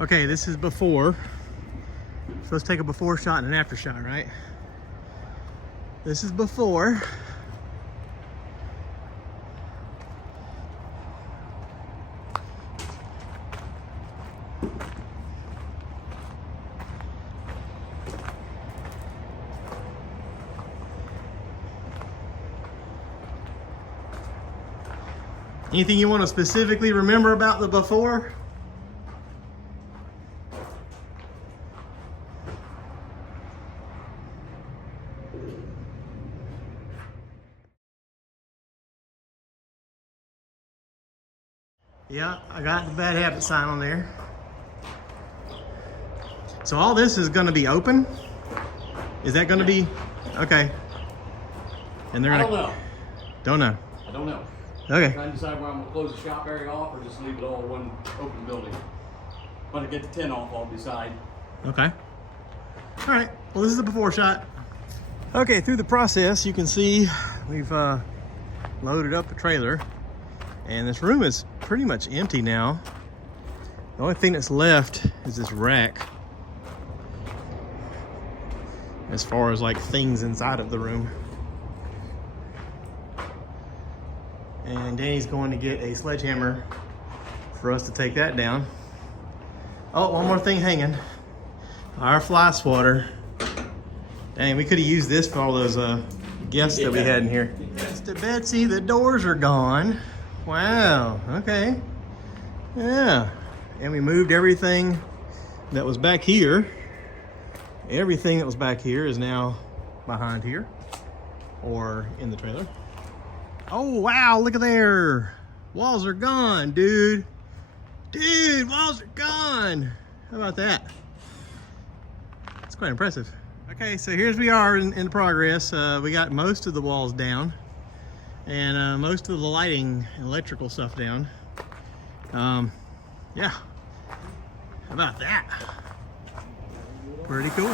Okay, this is before. So let's take a before shot and an after shot, right? This is before. Anything you want to specifically remember about the before? Yeah, I got the bad habit sign on there. So all this is going to be open? Is that going to be? Okay. And they're I going to... don't know. Don't know. I don't know. Okay. I'm trying to decide where I'm going to close the shop area off or just leave it all one open building. When I get the tent off, I'll decide. Okay. All right. Well, this is the before shot. Okay, through the process, you can see we've loaded up the trailer. And this room is pretty much empty now. The only thing that's left is this rack. As far as like things inside of the room. And Danny's going to get a sledgehammer for us to take that down. Oh, one more thing hanging. Our fly swatter. Dang, we could have used this for all those guests that we had in here. Mr. Betsy, the doors are gone. Wow, okay. Yeah, and we moved everything that was back here. Everything that was back here is now behind here or in the trailer. Oh, wow, look at there. Walls are gone, dude. Dude, walls are gone. How about that? That's quite impressive. Okay, so here's we are in progress. We got most of the walls down. And most of the lighting and electrical stuff down. Yeah, how about that? Pretty cool.